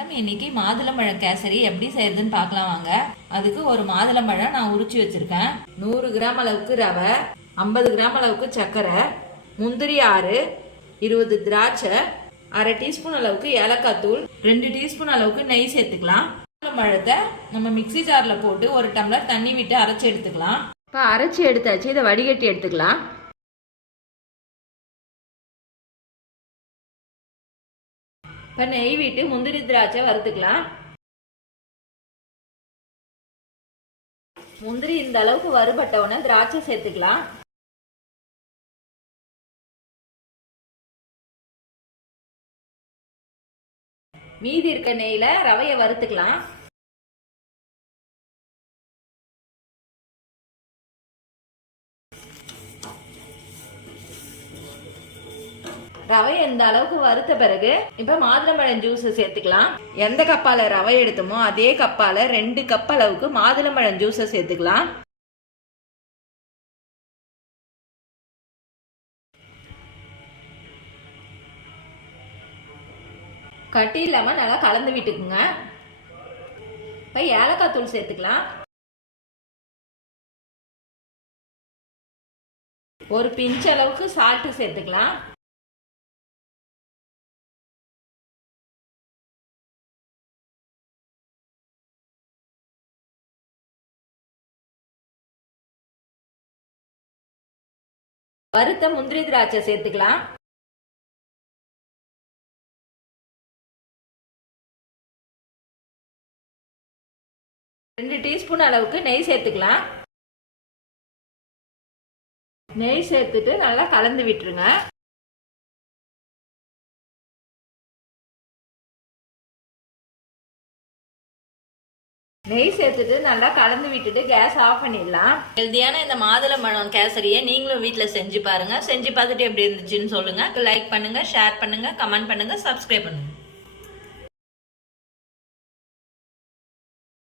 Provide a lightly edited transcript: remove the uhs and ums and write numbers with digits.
இன்னைக்கு மாதுளம்பழம் கேசரி எப்படி செய்யறதுன்னு பார்க்கலாம் வாங்க. அதுக்கு ஒரு மாதுளம்பழம் நான் உரிச்சு வச்சிருக்கேன். 100 கிராம் அளவுக்கு ரவை, 50 கிராம் அளவுக்கு சர்க்கரை, முந்திரி 6, 20 திராட்சை, அரை டீஸ்பூன் அளவுக்கு ஏலக்காய் தூள், 2 டீஸ்பூன் அளவுக்கு நெய் சேர்த்துக்கலாம். மாதுளம்பழத்தை நம்ம மிக்சி ஜார்ல போட்டு ஒரு டம்ளர் தண்ணி விட்டு அரைச்சி எடுத்துக்கலாம். இப்போ அரைச்சி எடுத்தாச்சு, இதை வடிகட்டி எடுத்துக்கலாம். இப்போ நெய் விட்டு முந்திரி திராட்சை வறுத்துக்கலாம். முந்திரி இந்த அளவுக்கு வறுபட்டவுடனே திராட்சை சேர்த்துக்கலாம். மீதி இருக்க நெய்ல ரவையை வறுத்துக்கலாம். ரவை இந்த அளவுக்கு வறுத்த பிறகு இப்ப மாதுளம்பழம் ஜூஸ் சேர்த்துக்கலாம். எந்த கப்பால ரவை எடுத்தோமோ அதே கப்பால 2 கப் அளவுக்கு மாதுளம்பழம் ஜூஸ சேர்த்துக்கலாம். கட்டி இல்லாம நல்லா கலந்து விட்டுக்குங்க. இப்ப ஏலக்காய் தூள் சேர்த்துக்கலாம். ஒரு பிஞ்ச் அளவுக்கு சால்ட் சேர்த்துக்கலாம். வறுத்த முந்திரி திராட்சை சேர்த்துக்கலாம். ரெண்டு டீஸ்பூன் அளவுக்கு நெய் சேர்த்துக்கலாம். நெய் சேர்த்துட்டு நல்லா கலந்து விட்டுருங்க. நெய் சேர்த்துட்டு நல்லா கலந்து விட்டுட்டு கேஸ் ஆஃப் பண்ணிடலாம். ஹெல்தியான இந்த மாதுளம்பழம் கேசரியை நீங்களும் வீட்டில் செஞ்சு பாருங்க. செஞ்சு பார்த்துட்டு எப்படி இருந்துச்சுன்னு சொல்லுங்க. லைக் பண்ணுங்க, ஷேர் பண்ணுங்க, கமெண்ட் பண்ணுங்க, சப்ஸ்கிரைப் பண்ணுங்க.